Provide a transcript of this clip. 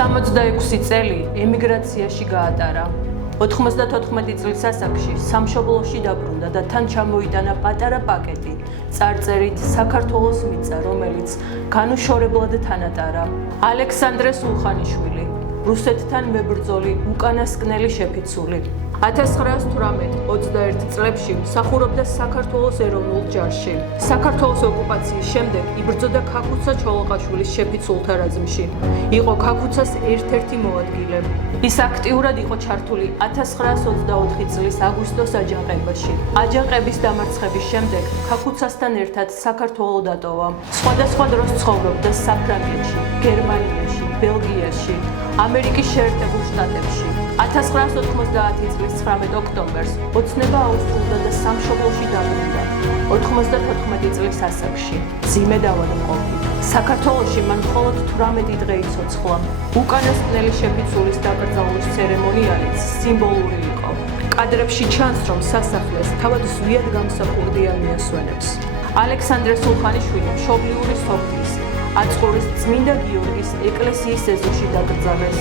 66 წელი ემიგრაციაში გაატარა. 94 წლის ასაკში სამშობლოში დაბრუნდა და თან ჩამოიტანა პატარა პაკეტი წარწერით საქართველოს მიწა, რომელიც განუშორებლად თანატარა. ალექსანდრე სულხანიშვილი, რუსეთთან მებრძოლი უკანასკნელი შეფიცული. 1918-21 წლებში მსახურობდა საქართველოს ეროვნულ ჯარში. საქართველოს ოკუპაციის შემდეგ იბრძოდა ქაქუცა ჩოლოყაშვილის შეფიცულთა რაზმში. იყო ქაქუცას ერთ-ერთი მოადგილე. ის აქტიურად იყო ჩართული 1924 წლის აგვისტოს აჯანყებაში. აჯანყების დამარცხების შემდეგ ქაქუცასთან ერთად საქართველო დატოვა. სხვადასხვა დროს ცხოვრობდა საფრანგეთში, გერმანიაში, ბელგიაში, ამერიკის შეერთებულ შტატებში. 1990 წლის 19 ოქტომბერს ოცნება აუსრულდა და სამშობლოში დაბრუნდა. 94 წლის ასაკში მძიმე დავადმყოფი. საქართველოში მან მხოლოდ 18 დღე იცოცხლა. უკანასკნელი შეფიცულის დაკრძალვის ცერემონიალიც სიმბოლური იყო. კადრებში ჩანს, რომ სასახლეს თავად ზვიად გამსახურდია მიასვენებს. ალექსანდრე სულხანიშვილი მშობლიური სოფლის, აწყურის წმინდა გიორგის ეკლესიის ეზოში დაკრძალეს.